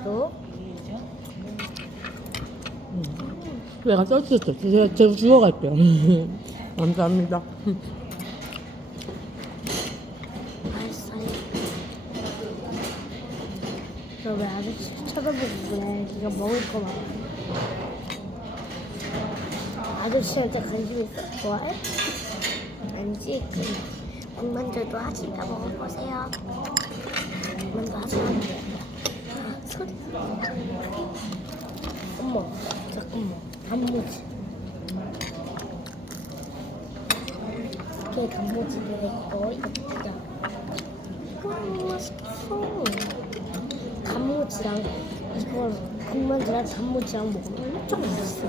이것도. 음. 내가 써주셨죠. 제가, 제가 주워갈게요. 감사합니다. 너왜 아저씨 쳐다보고 그래? 네가 먹을 거 많아. 아저씨한테 관심 있어? 좋아해? 아니지. 군만들도 하시다 먹어보세요. 군만도 하시면 돼요. 어머, 잠깐만. 단무지. 이게 단무지도 있고, 예쁘다. 너무 맛있어. 단무지랑 이걸 군만두랑 단무지랑 먹으면 엄청 맛있어.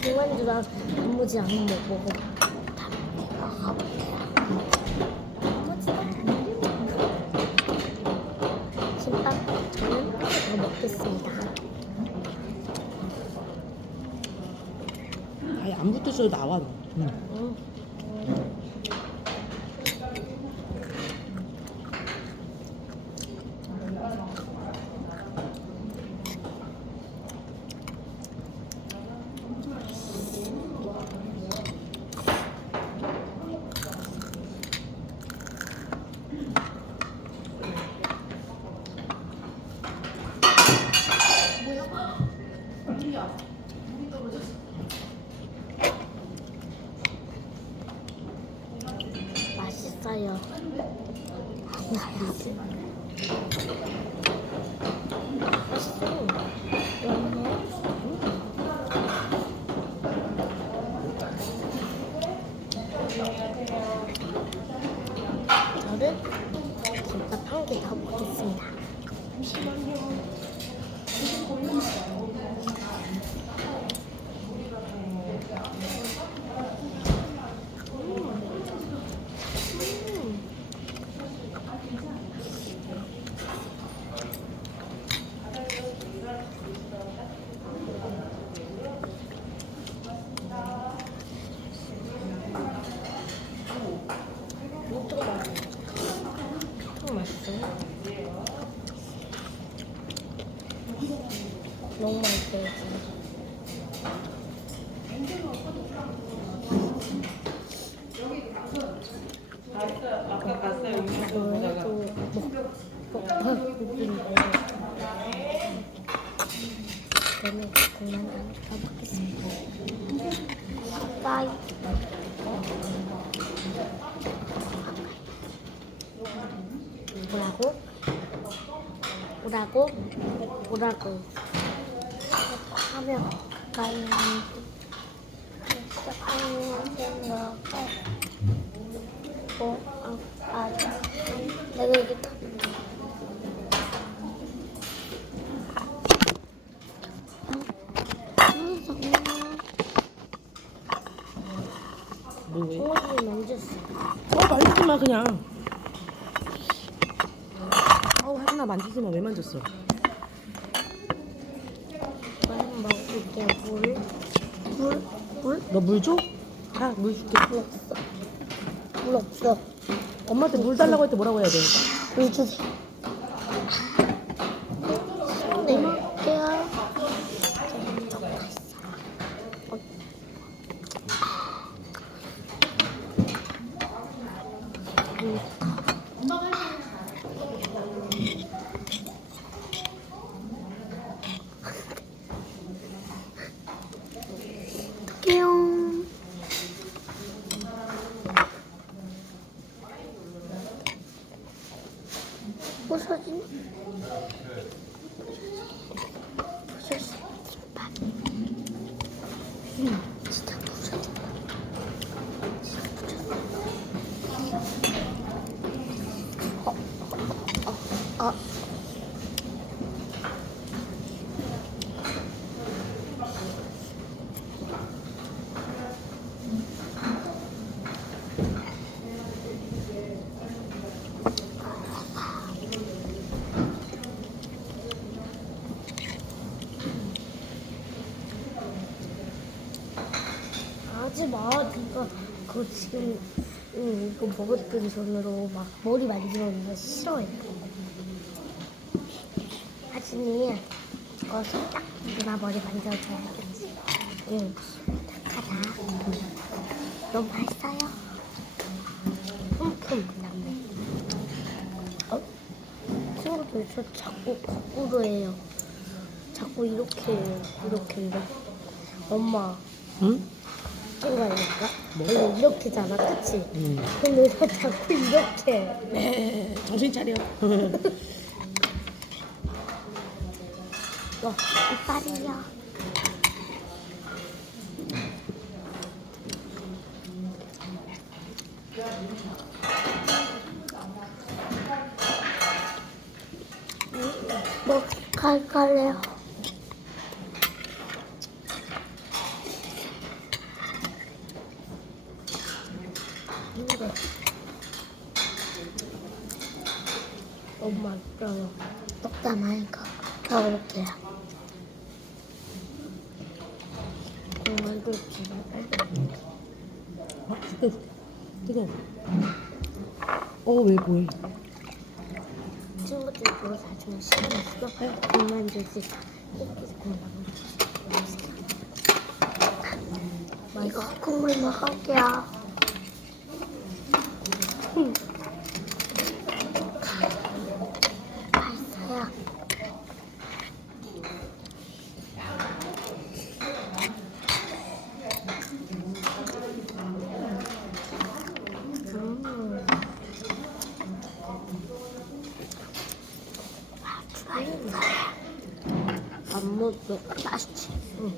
군만두랑 단무지랑 한번 먹어. 김밥 저는 더 먹겠습니다. 아예 안 붙으셔도 나와. 너. 응. 음. 맛있어요. 맛있어. 맛있어. 저는 김밥 한 개 더 먹겠습니다. 엄청 맛있어. 엄청 맛있어. 너무 맛있어요. 지금. 아까 봤어요. 저는 또 먹- 먹방국인데 저는 그만 안 가보겠습니다. 빠이. 뭐라고? 뭐라고? 뭐라고? 하면 가까이 시작하는 어, 아, 만졌어. 어 만지지 마 그냥. 어우 하나 만지지 마. 왜 만졌어? 먹을게 물. 물? 물? 너 물 줘? 자, 물 줄게. 물 없어. 물 없어. 엄마한테 물 달라고 할 때 뭐라고 해야 돼? 물 주세요. 네, 먹을게요. 어떡해요. 부서진 부서진 김밥 음, 진짜 부서진 진짜 부서진 어, 어, 어, 어. 마. 네가 그거 지금 응, 이거 먹었던 손으로 막 머리 만지는 거 싫어해. 하진이 먹어서 딱 누나 머리 만져줘야겠지. 응. 착하다. 너무 맛있어요. 뿜뿜 남네. 어? 친구들 저 자꾸 거꾸로 해요. 자꾸 이렇게. 이렇게 이렇게. 엄마 응? 생각해볼까? 원래 이렇게잖아, 그치? 응. 근데 저 자꾸 이렇게 해. 네, 정신 차려. 어, 이빨이야. 뭐 갈까래요? 이거 엄마 있어요. 떡담하니까 가볼게요. 엄마도 집에 아, 뜨거, 뜨거. 어, 왜 뭐해? 친구들 보고 사주면 시간 있어? 그만 주지. 이렇게 그만 이거 국물 먹을게요. 음. 맛있어요. 음. 맛있어요. 안 먹어. 맛있지? 응.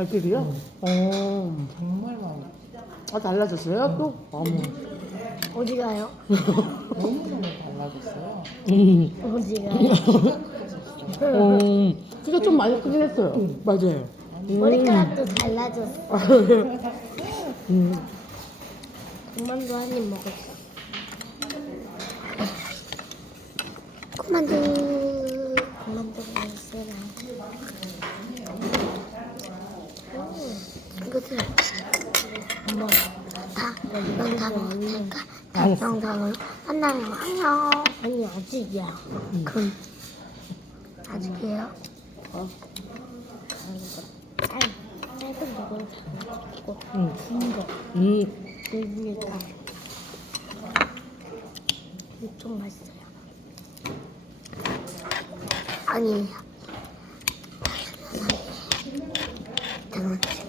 발길이요? 어, 정말 많이 아, 달라졌어요? 또? 어머. 어디 가요? 너무 너무 달라졌어요. 음. 어디 가요? 어, 진짜 좀 많이 크긴 했어요. 맞아요. 머리카락도 달라졌어. 음. 그만도 한입 먹었어. 그만도 그만도 먹었어요. 음, 이거들 엄마 다 영상 먹으니까 다음 알았어. 영상으로 만나요. 안녕. 아니 아직이야. 그럼 아직이에요? 어. 짧 짧은 거를 잡고 응. 긴거 음. 여기니까 엄청 맛있어요. 아니에요. 당연하지.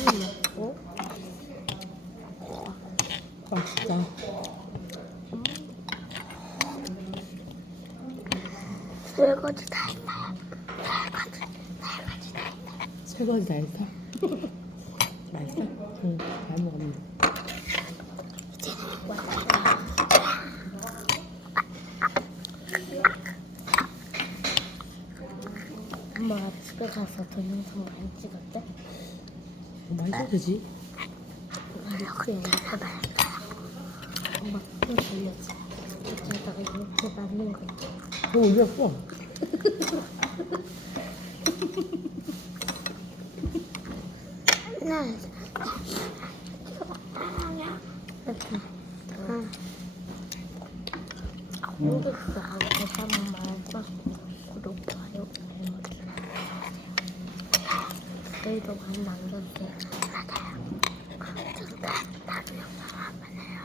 이거 먹고 아, 진짜. 설거지 다 했어요. 설거지, 설거지 다 했어요. 설거지 다 했어? 맛있어? 응, 잘 먹었는데. 엄마 집에 가서 동영상 많이 찍었대? 어, 많이 써도 되지? 이렇게 영상을 엄마 그거 돌렸어. 여기다가 이렇게 맞는 거? 어, 올렸어. 네. 저희도 많이 남겨주세요. 맞아요. 저도 다른 영상 한번 해요.